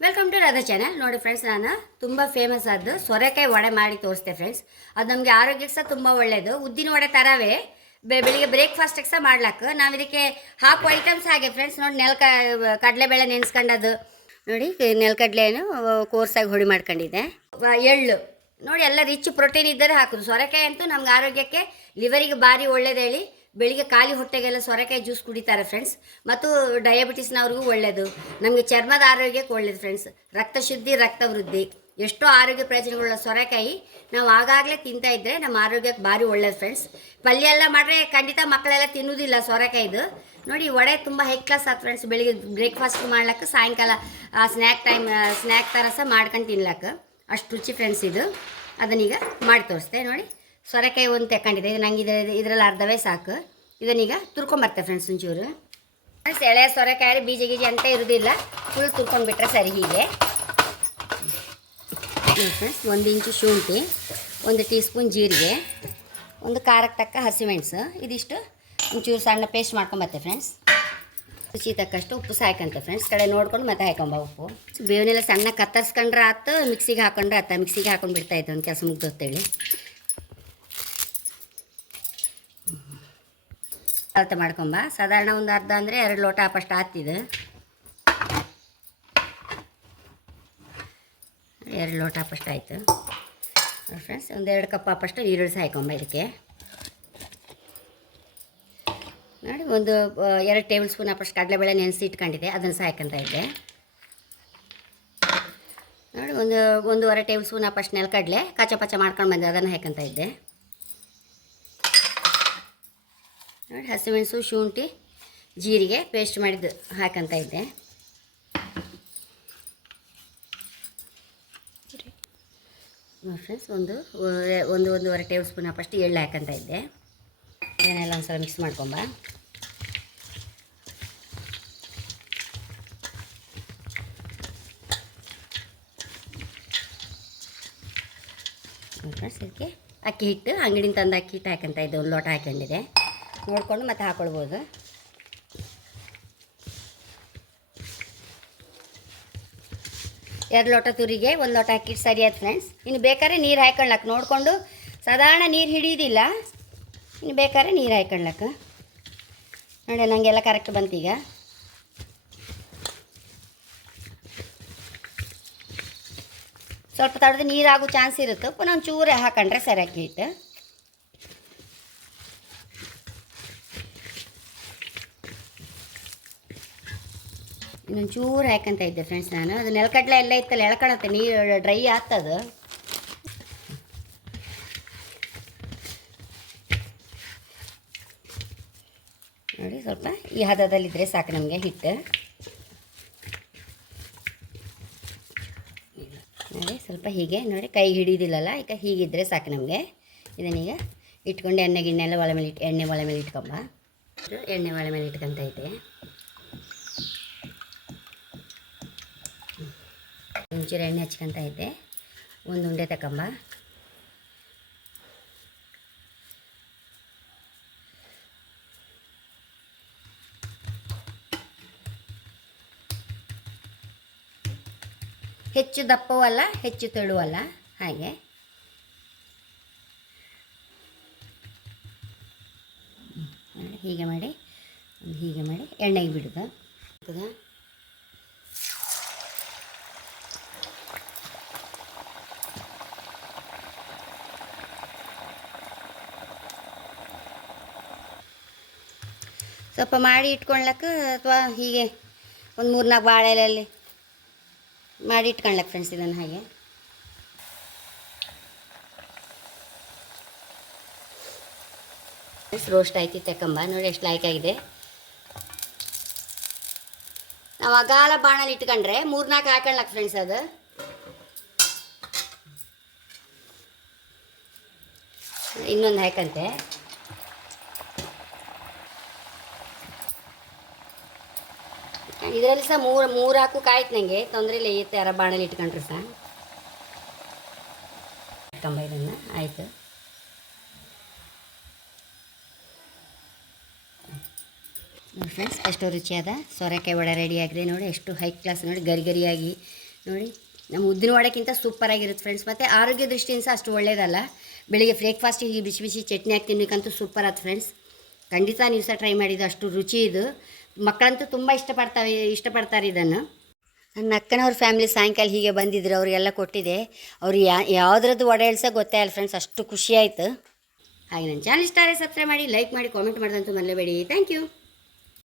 Welcome to Radha channel ನೋಡಿ friends ನಾನು ತುಂಬ ಫೇಮಸ್ ಆದ್ದು ಸೊರೆಕಾಯಿ ವಡೆ ಮಾಡಿ ತೋರಿಸ್ತೆ ಫ್ರೆಂಡ್ಸ್ ಅದು ನಮಗೆ ಆರೋಗ್ಯಕ್ಕೆ ಸಹ ತುಂಬ ಒಳ್ಳೆಯದು ಉದ್ದಿನ ವಡೆ ಥರವೇ ಬೆ- ಬೆಳಿಗ್ಗೆ ಬ್ರೇಕ್ಫಾಸ್ಟಿಗೆ ಸಹ ಮಾಡ್ಲಾಕ. ನಾವು ಇದಕ್ಕೆ ಹಾಫ್ ಐಟಮ್ಸ್ ಹಾಗೆ ಫ್ರೆಂಡ್ಸ್ ನೋಡಿ ನೆಲ್ಕ ಕಡಲೆಬೇಳೆ ನೆನೆಸ್ಕೊಂಡದು ನೋಡಿ ನೆಲಕಡಲೆನು ಕೋರ್ಸಾಗಿ ಹೊಡಿ ಮಾಡ್ಕೊಂಡಿದ್ದೆ. ಎಳ್ಳು. ನೋಡಿ, ಎಲ್ಲ ರಿಚ್ ಪ್ರೋಟೀನ್ ಇದ್ದರೆ ಹಾಕೋದು. ಸೊರೆಕಾಯಿ ಅಂತೂ ನಮ್ಗೆ ಆರೋಗ್ಯಕ್ಕೆ ಲಿವರಿಗೆ ಭಾರಿ ಒಳ್ಳೇದು ಹೇಳಿ. ಬೆಳಿಗ್ಗೆ ಖಾಲಿ ಹೊಟ್ಟೆಗೆಲ್ಲ ಸೊರೆಕಾಯಿ ಜ್ಯೂಸ್ ಕುಡಿತಾರೆ ಫ್ರೆಂಡ್ಸ್ ಮತ್ತು ಡಯಾಬಿಟಿಸ್ನವ್ರಿಗೂ ಒಳ್ಳೆಯದು ನಮಗೆ ಚರ್ಮದ ಆರೋಗ್ಯಕ್ಕೆ ಒಳ್ಳೇದು ಫ್ರೆಂಡ್ಸ್ ರಕ್ತ ಶುದ್ಧಿ, ರಕ್ತ ವೃದ್ಧಿ. ಎಷ್ಟೋ ಆರೋಗ್ಯ ಪ್ರಯೋಜನಗಳ ಸೊರೆಕಾಯಿ ನಾವು ಆಗಾಗಲೇ ತಿಂತಾ ಇದ್ದರೆ ನಮ್ಮ ಆರೋಗ್ಯಕ್ಕೆ ಭಾರಿ ಒಳ್ಳೇದು ಫ್ರೆಂಡ್ಸ್ ಪಲ್ಯ ಎಲ್ಲ ಮಾಡಿದ್ರೆ ಖಂಡಿತ ಮಕ್ಕಳೆಲ್ಲ ತಿನ್ನೋದಿಲ್ಲ ಸೊರೆಕಾಯಿದು. ನೋಡಿ, ವಡೆ ತುಂಬ ಹೈ ಕ್ಲಾಸ್ ಆಯ್ತು ಫ್ರೆಂಡ್ಸ್ ಬೆಳಿಗ್ಗೆ ಬ್ರೇಕ್ಫಾಸ್ಟ್ ಮಾಡ್ಲಕ್ಕೆ ಸಾಯಂಕಾಲ ಸ್ನ್ಯಾಕ್ ಟೈಮ್ ಸ್ನ್ಯಾಕ್ ಥರ ಸಹ ಮಾಡ್ಕೊಂಡು ತಿನ್ಲಕ್ಕೆ. ಅಷ್ಟು ರುಚಿ ಫ್ರೆಂಡ್ಸ್ ಇದು. ಅದನ್ನೀಗ ಮಾಡಿ ತೋರಿಸ್ತೆ ನೋಡಿ. ಸೊರೆಕಾಯಿ ಒಂದು ತಗೊಂಡಿದೆ ಇದು ನಂಗೆ ಇದ್ರ ಇದರಲ್ಲಿ ಅರ್ಧವೇ ಸಾಕು. ಇದನ್ನೀಗ ತುರ್ಕೊಂಬರ್ತೆ ಫ್ರೆಂಡ್ಸ್ ಒಂಚೂರು. ಫ್ರೆಂಡ್ಸ್ ಎಳೆ ಸೊರೆಕಾಯಿ ಬೀಜ ಗೀಜ ಅಂತ ಇರೋದಿಲ್ಲ. ಫುಲ್ ತುರ್ಕೊಂಡ್ಬಿಟ್ರೆ ಸರಿ ಹೀಗೆ. ಫ್ರೆಂಡ್ಸ್ ಒಂದು ಇಂಚು ಶುಂಠಿ, ಒಂದು ಟೀ ಸ್ಪೂನ್ ಜೀರಿಗೆ, ಒಂದು ಖಾರಕ್ಕೆ ತಕ್ಕ ಹಸಿಮೆಣಸು. ಇದಿಷ್ಟು ಒಂಚೂರು ಸಣ್ಣ ಪೇಸ್ಟ್ ಮಾಡ್ಕೊಂಬತ್ತೆ ಫ್ರೆಂಡ್ಸ್ ರುಚಿ ತಕ್ಕಷ್ಟು ಉಪ್ಪು ಸಾಯ್ಕಂತ ಫ್ರೆಂಡ್ಸ್ ಕಡೆ ನೋಡ್ಕೊಂಡು ಮತ್ತೆ ಹಾಕೊಂಬ ಉಪ್ಪು. ಬೇವನೆಲ್ಲ ಸಣ್ಣ ಕತ್ತರಿಸ್ಕೊಂಡ್ರೆ ಆತು ಮಿಕ್ಸಿಗೆ ಹಾಕೊಂಡ್ರೆ ಆತ. ಮಿಕ್ಸಿಗೆ ಹಾಕೊಂಡು ಬಿಡ್ತಾ ಇತ್ತು ಒಂದು ಕೆಲಸ ಮುಗ್ದೊತ್ತೇಳಿ ಅಳತೆ ಮಾಡ್ಕೊಂಬ. ಸಾಧಾರಣ ಒಂದು ಅರ್ಧ ಅಂದರೆ ಎರಡು ಲೋಟ ಫಸ್ಟ್ ಹಾಕ್ತಿದ್ದು ಎರಡು ಲೋಟ ಫಸ್ಟ್ ಆಯಿತು. ಫ್ರೆಂಡ್ಸ್ ಒಂದು ಎರಡು ಕಪ್ ಫಸ್ಟು ಈರುಳ್ಳಿ ಹಾಕೊಂಬ ಇದಕ್ಕೆ ನೋಡಿ, ಒಂದು ಎರಡು ಟೇಬಲ್ ಸ್ಪೂನ್ ಅಪ್ಪಷ್ಟು ಕಡಲೆಬೇಳೆ ನೆನೆಸಿ ಇಟ್ಕೊಂಡಿದ್ದೆ, ಅದನ್ನು ಸಹ ಹಾಕಂತ ಇದ್ದೆ. ನೋಡಿ, ಒಂದು, ಒಂದೂವರೆ ಟೇಬಲ್ ಸ್ಪೂನ್ ಅಪ್ಪಷ್ಟು ನೆಲಕಡಲೆ, ಕಚ್ಚ ಪಚ್ಚ ಮಾಡ್ಕೊಂಡು ಬಂದೆ ಅದನ್ನು ಹಾಕಂತ ಇದ್ದೆ. ನೋಡಿ ಹಸಿಮೆಣಸು, ಶುಂಠಿ, ಜೀರಿಗೆ ಪೇಸ್ಟ್ ಮಾಡಿದ್ದು ಹಾಕಂತ ಇದ್ದೆ. ಫ್ರೆಂಡ್ಸ್ ಒಂದು ಒಂದು, ಒಂದೂವರೆ ಟೇಬಲ್ ಸ್ಪೂನ್ ಫಸ್ಟ್ ಎಳ್ಳು ಹಾಕಂತ ಇದ್ದೆ. ಇದನ್ನೆಲ್ಲ ಒಂದ್ಸಲ ಮಿಕ್ಸ್ ಮಾಡ್ಕೊಂಬ. ಫ್ರೆಂಡ್ಸ್ ಇದಕ್ಕೆ ಅಕ್ಕಿ ಹಿಟ್ಟು, ಅಂಗಡಿಯಿಂದ ತಂದು ಅಕ್ಕಿ ಹಿಟ್ಟು ಹಾಕಂತ ಇದ್ದೆ. ಒಂದು ಲೋಟ ಹಾಕೊಂಡಿದೆ ನೋಡಿಕೊಂಡು ಮತ್ತೆ ಹಾಕ್ಕೊಳ್ಬೋದು ಎರಡು ಲೋಟ ತುರಿಗೆ, ಒಂದು ಲೋಟ ಹಾಕಿಟ್ಟು ಸರಿ ಆಯ್ತು ಫ್ರೆಂಡ್ಸ್ ಇನ್ನು ಬೇಕಾದ್ರೆ ನೀರು ಹಾಕೊಳ್ಳಕ್ಕೆ ನೋಡಿಕೊಂಡು ಸಾಧಾರಣ ನೀರು ಹಿಡಿಯೋದಿಲ್ಲ. ಇನ್ನು ಬೇಕಾದ್ರೆ ನೀರು ಹಾಕೊಳ್ಳಕ್ಕೆ ನೋಡಿ ನನಗೆಲ್ಲ ಕರೆಕ್ಟ್ ಬಂತೀಗ? ಸ್ವಲ್ಪ ತಡೆದು ನೀರಾಗೋ ಚಾನ್ಸ್ ಇರುತ್ತೆ. ಪುನಃ ಒಂದು ಚೂರೇ ಹಾಕೊಂಡ್ರೆ ಸರಿ ಹಿಟ್ಟು. ಇನ್ನೊಂದು ಚೂರು ಹಾಕಂತ ಇದ್ದೆ ಫ್ರೆಂಡ್ಸ್ ನಾನು. ಅದು ನೆಲಕಡಲೆ ಎಲ್ಲ ಇತ್ತಲ್ಲ ಎಳ್ಕೊಳತ್ತೆ ನೀರು ಡ್ರೈ ಆಗ್ತದೆ? ನೋಡಿ ಸ್ವಲ್ಪ, ಈ ಹದದಲ್ಲಿದ್ದರೆ ಸಾಕು ನಮಗೆ ಹಿಟ್ಟು. ನೋಡಿ ಸ್ವಲ್ಪ ಹೀಗೆ, ನೋಡಿ ಕೈ ಹಿಡಿದಿಲ್ಲಲ್ಲ, ಈಗ ಹೀಗಿದ್ದರೆ ಸಾಕು ನಮಗೆ. ಇದನ್ನೀಗ ಇಟ್ಕೊಂಡು ಎಣ್ಣೆ ಗಿಣ್ಣೆ ಎಲ್ಲ ಒಲೆ ಮೇಲೆ ಇಟ್ಟು ಎಣ್ಣೆ ಒಳ ಮೇಲೆ ಇಟ್ಕೊಂಬ. ಎಣ್ಣೆ ಒಳ ಮೇಲೆ ಇಟ್ಕೊಂತ ಇದ್ದೆ. ಒಂಚೂರು ಎಣ್ಣೆ ಹಚ್ಕೊಂತ ಇದ್ದೆ. ಒಂದು ಉಂಡೆ ತಗೊಂಬ ಹೆಚ್ಚು ದಪ್ಪವಲ್ಲ ಹೆಚ್ಚು ತೆಳುವಲ್ಲ ಹಾಗೆ. ಹೀಗೆ ಮಾಡಿ ಹೀಗೆ ಮಾಡಿ ಎಣ್ಣೆಗೆ ಬಿಡುದು. ಸ್ವಲ್ಪ ಮಾಡಿ ಇಟ್ಕೊಳ್ಲಕ್ಕೆ ಅಥವಾ ಹೀಗೆ ಒಂದು ಮೂರು ನಾಲ್ಕು ಬಾಳೆ ಮಾಡಿ ಇಟ್ಕೊಳ್ಳಕ್ಕೆ ಫ್ರೆಂಡ್ಸ್ ಇದನ್ನು ಹಾಗೆ. ರೋಸ್ಟ್ ಆಯ್ತು ತಕ್ಕಂಬ ನೋಡಿ ಎಷ್ಟು ಲೈಕ್ ಆಗಿದೆ. ನಾವು ಅಗಾಲ ಬಾಣಲ್ಲಿ ಇಟ್ಕೊಂಡ್ರೆ ಮೂರ್ನಾಲ್ಕು ಹಾಕೊಳ್ಳಕ್ಕೆ ಫ್ರೆಂಡ್ಸ್ ಅದು. ಇನ್ನೊಂದು ಹಾಕಂತೆ. ಇದರಲ್ಲಿ ಸಹ ಮೂರು ಮೂರು ಹಾಕು ಕಾಯ್ತು ನನಗೆ ತೊಂದರೆ ಇಲ್ಲ ಈ ಥರ ಬಾಣಲಿ ಇಟ್ಕೊಂಡ್ರೆ ಸಹ. ಇಟ್ಕೊಂಬ ಆಯಿತು. ಫ್ರೆಂಡ್ಸ್ ಎಷ್ಟು ರುಚಿಯಾದ ಸೋರೆಕಾಯಿ ವಡೆ ರೆಡಿ ಆಗಿದೆ ನೋಡಿ. ಎಷ್ಟು ಹೈ ಕ್ಲಾಸ್ ನೋಡಿ ಗರಿ ಗರಿಯಾಗಿ ನೋಡಿ. ನಮ್ಮ ಉದ್ದಿನ ವಡೆಕ್ಕಿಂತ ಸೂಪರಾಗಿರುತ್ತೆ ಫ್ರೆಂಡ್ಸ್ ಮತ್ತು ಆರೋಗ್ಯ ದೃಷ್ಟಿಯಿಂದ ಸಹ ಅಷ್ಟು ಒಳ್ಳೆಯದಲ್ಲ ಬೆಳಿಗ್ಗೆ ಬ್ರೇಕ್ಫಾಸ್ಟಿಗೆ ಬಿಸಿ ಬಿಸಿ ಚಟ್ನಿ ಹಾಕಿ ತಿನ್ನಬೇಕಂತೂ ಸೂಪರ್ ಆಯ್ತು ಫ್ರೆಂಡ್ಸ್ ಖಂಡಿತ ನೀವು ಸಹ ಟ್ರೈ ಮಾಡಿದ್ದು ಅಷ್ಟು ರುಚಿ ಇದು. ಮಕ್ಕಳಂತೂ ತುಂಬ ಇಷ್ಟಪಡ್ತಾವೆ, ಇಷ್ಟಪಡ್ತಾರೆ ಇದನ್ನು. ನನ್ನ ಅಕ್ಕನವ್ರ ಫ್ಯಾಮಿಲಿ ಸಾಯಂಕಾಲ ಹೀಗೆ ಬಂದಿದ್ರು, ಅವರಿಗೆಲ್ಲ ಕೊಟ್ಟಿದೆ. ಅವ್ರು ಯಾ, ಯಾವುದ್ರದ್ದು ಒಡೆಯಲ್ಸ ಗೊತ್ತೇ ಅಲ್ಲ ಫ್ರೆಂಡ್ಸ್ ಅಷ್ಟು ಖುಷಿ ಆಯಿತು. ಹಾಗೆ ನನ್ನ ಚಾನಲ್ ಇಷ್ಟ ಆದರೆ ಸಬ್ಸ್ಕ್ರೈಬ್ ಮಾಡಿ ಲೈಕ್ ಮಾಡಿ ಕಾಮೆಂಟ್ ಮಾಡೋದಂತೂ ಮರಲೇಬೇಡಿ. Thank you